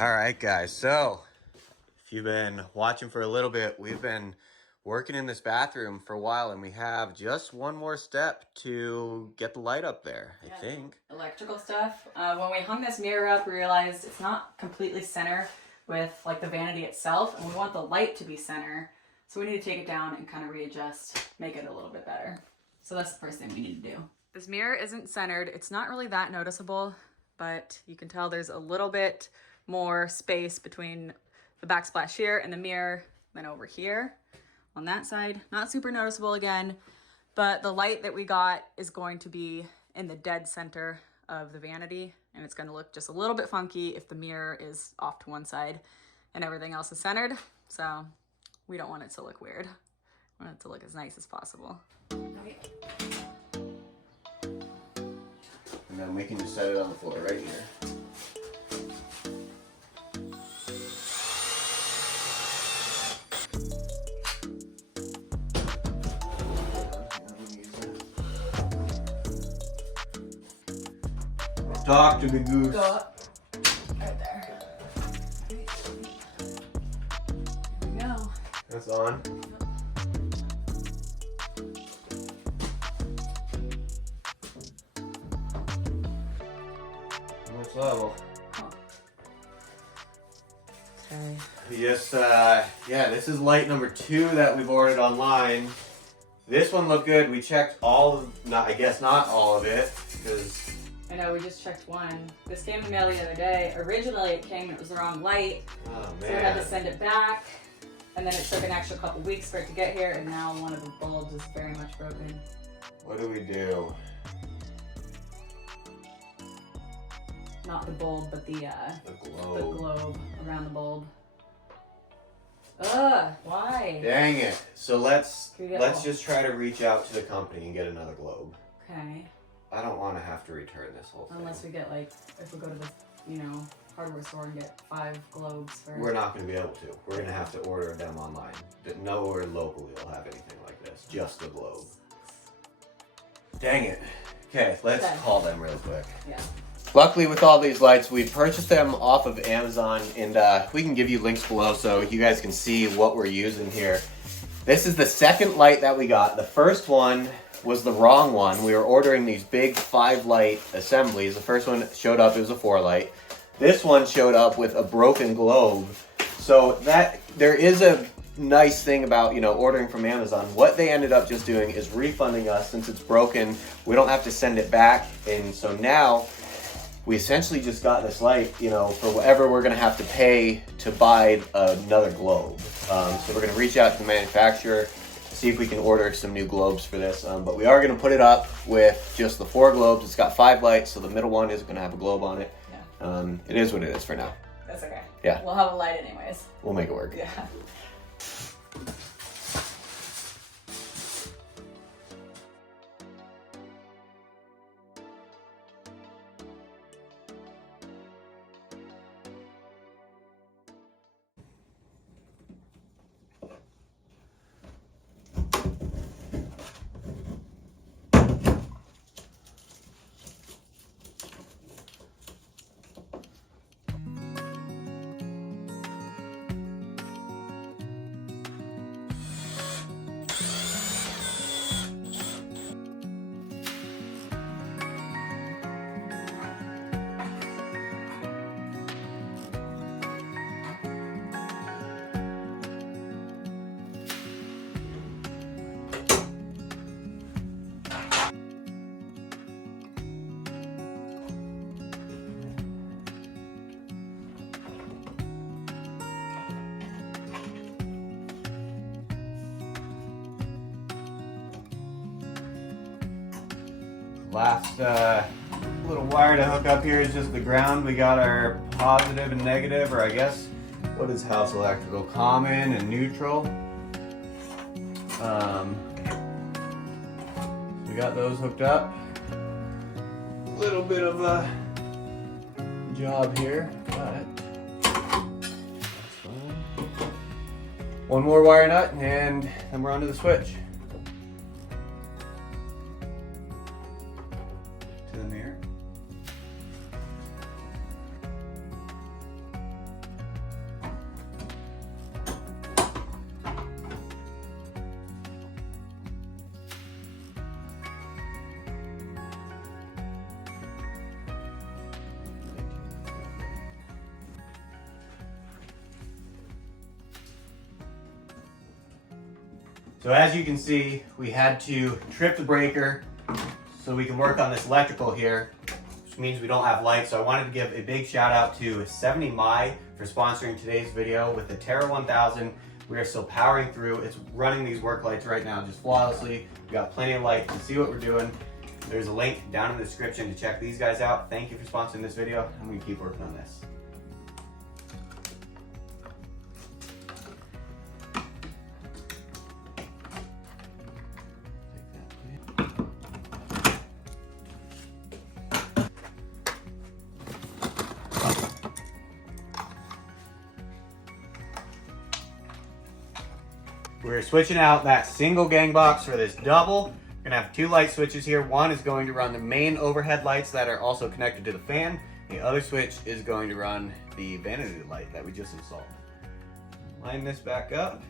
All right, guys. So, if you've been watching for a little bit, we've been working in this bathroom for a while, and we have just one more step to get the light up there, I think. Electrical stuff. When we hung this mirror up, we realized it's not completely center with like the vanity itself, and we want the light to be center. So we need to take it down and kind of readjust, make it a little bit better. So that's the first thing we need to do. This mirror isn't centered. It's not really that noticeable, but you can tell there's a little bit more space between the backsplash here and the mirror than over here on that side. Not super noticeable again, but the light that we got is going to be in the dead center of the vanity, and it's going to look just a little bit funky if the mirror is off to one side and everything else is centered. So we don't want it to look weird. We want it to look as nice as possible. And then we can just set it on the floor right here. Talk to the goose. Go up. Right there. Here we go. That's on. Which level? Okay. Yes, yeah, this is light number 2 that we've ordered online. This one looked good. We checked all of, I guess not all of it, because... I know, we just checked one. This came in the mail the other day. Originally it came and it was the wrong light. Oh, man. So we had to send it back. And then it took an extra couple weeks for it to get here, and now one of the bulbs is very much broken. What do we do? Not the bulb, but the globe around the bulb. Ugh, why? Dang it. So let's all? just try to reach out to the company and get another globe. Okay. I don't want to have to return this whole thing. Unless we get like, if we go to the, hardware store and get 5 globes for... We're not going to be able to. We're going to have to order them online. Nowhere locally will have anything like this. Just the globe. Dang it. Okay, let's call them real quick. Yeah. Luckily, with all these lights, we purchased them off of Amazon, and we can give you links below so you guys can see what we're using here. This is the second light that we got. The first one was the wrong one. We were ordering these big 5-light assemblies. The first one showed up, it was a 4-light. This one showed up with a broken globe. So that there is a nice thing about, ordering from Amazon. What they ended up just doing is refunding us since it's broken. We don't have to send it back. And so now we essentially just got this light, for whatever we're going to have to pay to buy another globe. So we're going to reach out to the manufacturer, see if we can order some new globes for this. But we are going to put it up with just the 4 globes. It's got 5 lights, so the middle one isn't going to have a globe on it. Yeah. It is what it is for now. That's okay. Yeah. We'll have a light anyways. We'll make it work. Yeah. Last little wire to hook up here is just the ground. We got our positive and negative, or I guess, what is house electrical? Common and neutral. We got those hooked up. A little bit of a job here, but one more wire nut and then we're onto the switch. To the mirror. So as you can see, we had to trip the breaker so we can work on this electrical here, which means we don't have lights. So I wanted to give a big shout out to 70 My for sponsoring today's video with the Terra 1000. We are still powering through. It's running these work lights right now just flawlessly. We got plenty of light to see what we're doing. There's a link down in the description to check these guys out. Thank you for sponsoring this video. I'm gonna keep working on this. We're switching out that single gang box for this double. We're gonna have 2 light switches here. One is going to run the main overhead lights that are also connected to the fan. The other switch is going to run the vanity light that we just installed. Line this back up.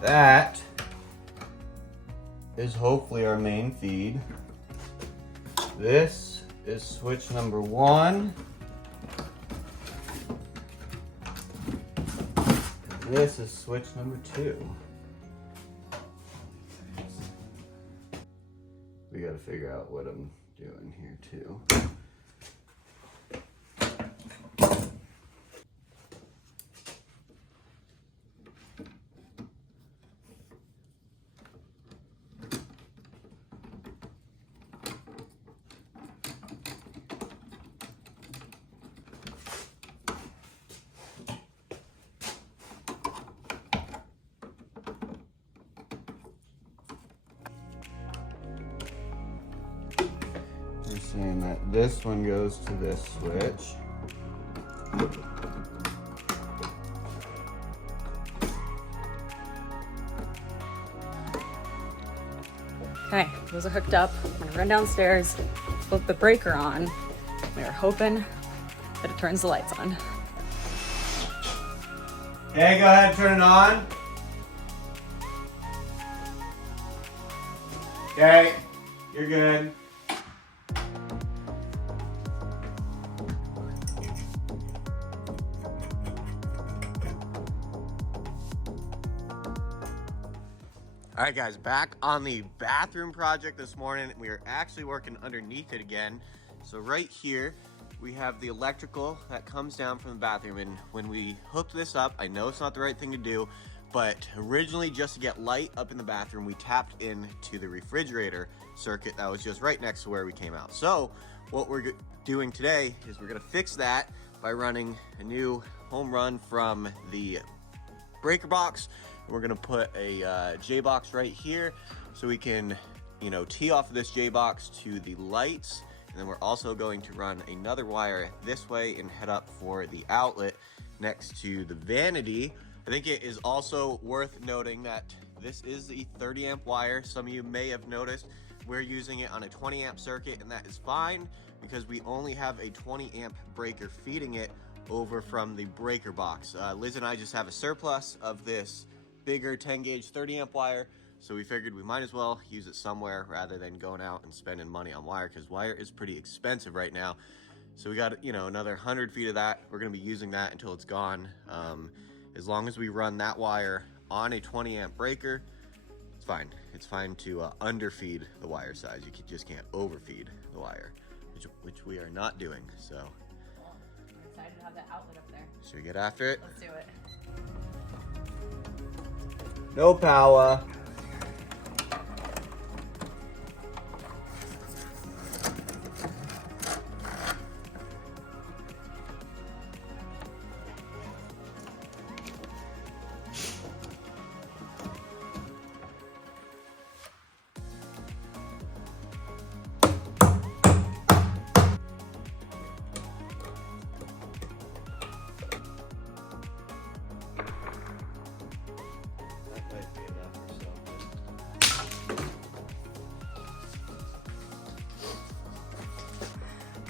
That is hopefully our main feed. This is switch number 1. This is switch number 2. We gotta figure out what I'm doing here too. We're saying that this one goes to this switch. Okay, those are hooked up. I'm gonna run downstairs, flip the breaker on. We are hoping that it turns the lights on. Okay, go ahead and turn it on. Okay, you're good. All right guys, back on the bathroom project this morning. We are actually working underneath it again. So right here, we have the electrical that comes down from the bathroom. And when we hooked this up, I know it's not the right thing to do, but originally just to get light up in the bathroom, we tapped into the refrigerator circuit that was just right next to where we came out. So what we're doing today is we're gonna fix that by running a new home run from the breaker box. We're gonna put a J-box right here so we can, tee off of this J-box to the lights. And then we're also going to run another wire this way and head up for the outlet next to the vanity. I think it is also worth noting that this is the 30 amp wire. Some of you may have noticed we're using it on a 20 amp circuit, and that is fine because we only have a 20 amp breaker feeding it over from the breaker box. Liz and I just have a surplus of this bigger 10 gauge 30 amp wire, so we figured we might as well use it somewhere rather than going out and spending money on wire, because wire is pretty expensive right now. So we got another 100 feet of that. We're going to be using that until it's gone. As long as we run that wire on a 20 amp breaker, it's fine. It's fine to underfeed the wire size. You just can't overfeed the wire, which we are not doing. So I'm excited to have that outlet up there. should we get after it? Let's do it. No power.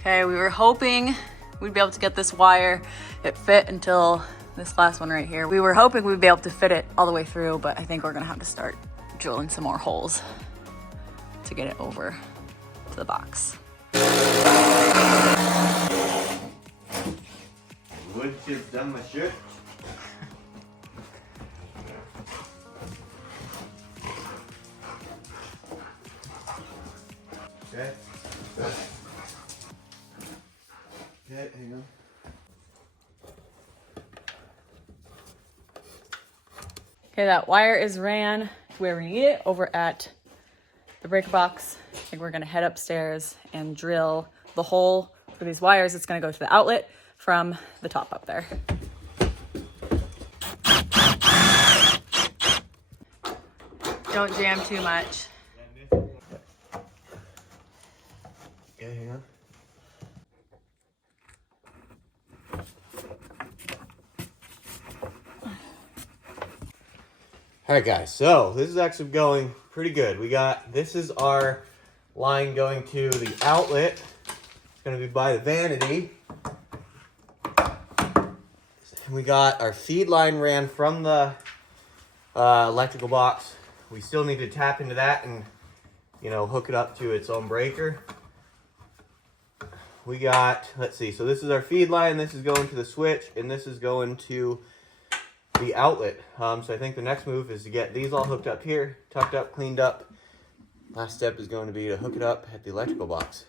Okay, we were hoping we'd be able to get this wire. It fit until this last one right here. We were hoping we'd be able to fit it all the way through, but I think we're gonna have to start drilling some more holes to get it over to the box. Wood chip done my shirt. Okay. Okay, hang on. Okay, that wire is ran to where we need it over at the breaker box. I think we're gonna head upstairs and drill the hole for these wires. It's gonna go to the outlet from the top up there. Don't jam too much. Okay, hang on. All right, guys, so this is actually going pretty good. This is our line going to the outlet. It's gonna be by the vanity. And we got our feed line ran from the electrical box. We still need to tap into that and, hook it up to its own breaker. We got, let's see, so this is our feed line, this is going to the switch, and this is going to the outlet. So I think the next move is to get these all hooked up here, tucked up, cleaned up. Last step is going to be to hook it up at the electrical box.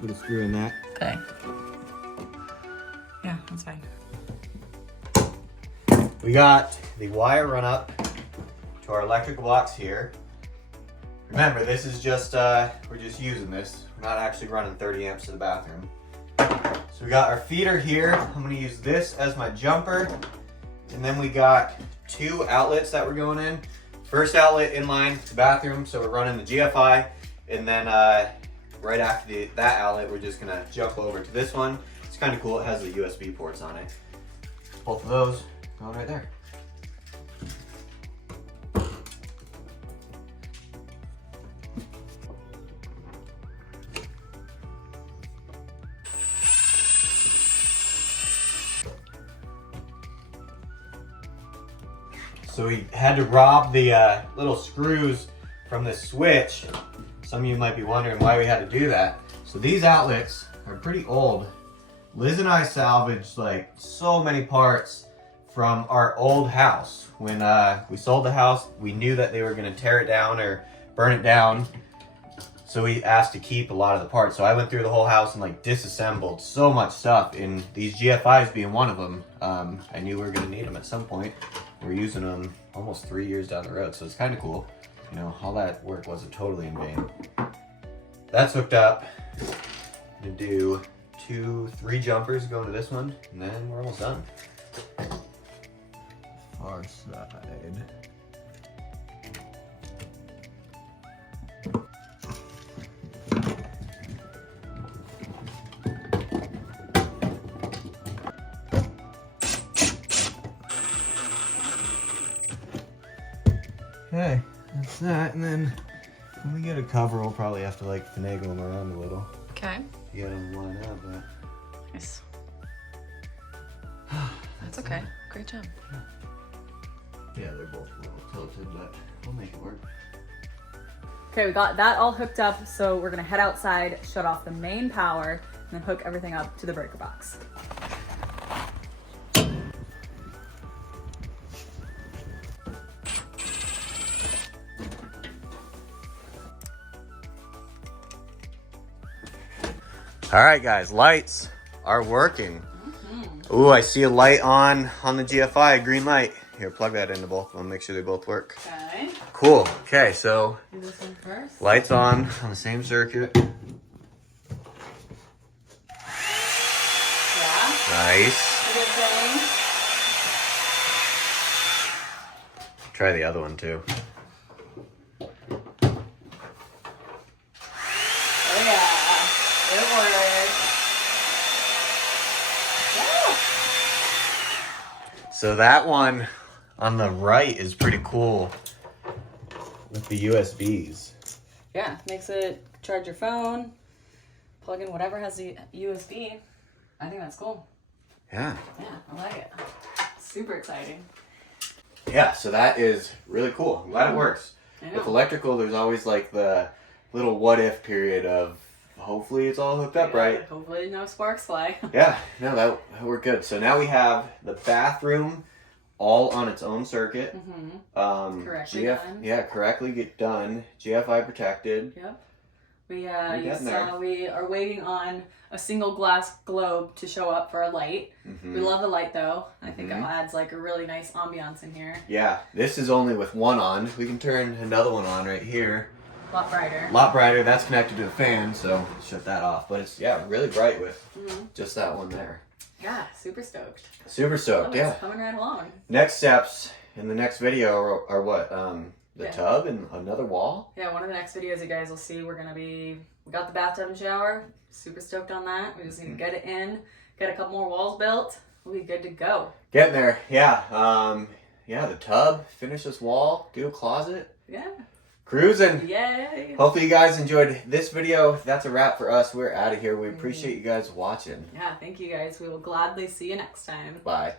Put a screw in that. Okay. Yeah, that's fine. We got the wire run up to our electrical box here. Remember, this is just, we're just using this. We're not actually running 30 amps to the bathroom. So we got our feeder here. I'm gonna use this as my jumper. And then we got 2 outlets that we're going in. First outlet in line to the bathroom, so we're running the GFI. And then right after that outlet, we're just gonna jump over to this one. It's kind of cool, it has the USB ports on it. Both of those going right there. So we had to rob the little screws from the switch. Some of you might be wondering why we had to do that. So these outlets are pretty old. Liz and I salvaged like so many parts from our old house. When we sold the house, we knew that they were gonna tear it down or burn it down. So we asked to keep a lot of the parts. So I went through the whole house and like disassembled so much stuff, and these GFIs being one of them. I knew we were gonna need them at some point. We're using them almost 3 years down the road, so it's kind of cool. All that work wasn't totally in vain. That's hooked up. I'm gonna do 3 jumpers going to this one, and then we're almost done. Far side. Okay, that's that, and then when we get a cover, we'll probably have to like finagle them around a little. Okay. To get them lined up, but Nice. That's okay. Great job. Yeah, they're both a little tilted, but we'll make it work. Okay, we got that all hooked up, so we're gonna head outside, shut off the main power, and then hook everything up to the breaker box. All right, guys, lights are working. Ooh, I see a light on the GFI, a green light. Here, plug that into both of them, make sure they both work. Okay. Cool. Okay, so Do this one first. lights on the same circuit. Yeah. Nice. Good thing. Try the other one too. Oh yeah. It worked. So that one on the right is pretty cool with the USBs. Yeah, makes it charge your phone, plug in whatever has the USB. I think that's cool. Yeah. Yeah, I like it. Super exciting. Yeah, so that is really cool. I'm glad it works. I know. With electrical, there's always like the little what if period of hopefully it's all hooked up right. Hopefully no sparks fly. Yeah, no, that worked good. So now we have the bathroom all on its own circuit. Correctly done. Yeah, correctly get done. GFI protected. Yep. We We're you getting saw there. we are waiting on a single glass globe to show up for a light. We love the light though. I think it adds like a really nice ambiance in here. Yeah, this is only with one on. We can turn another one on right here. A lot brighter. A lot brighter. That's connected to a fan, so shut that off. But it's really bright with just that one there. Yeah, super stoked. Super stoked. It's coming right along. Next steps in the next video are what? The Yeah. tub and another wall. Yeah, one of the next videos you guys will see, we got the bathtub and shower. Super stoked on that. We just need to get it in, get a couple more walls built. We'll be good to go. Getting there. Yeah. The tub, finish this wall, do a closet. Yeah. Cruising. Yay. Hopefully you guys enjoyed this video. That's a wrap for us. We're out of here. We appreciate you guys watching. Yeah, thank you guys. We will gladly see you next time. Bye.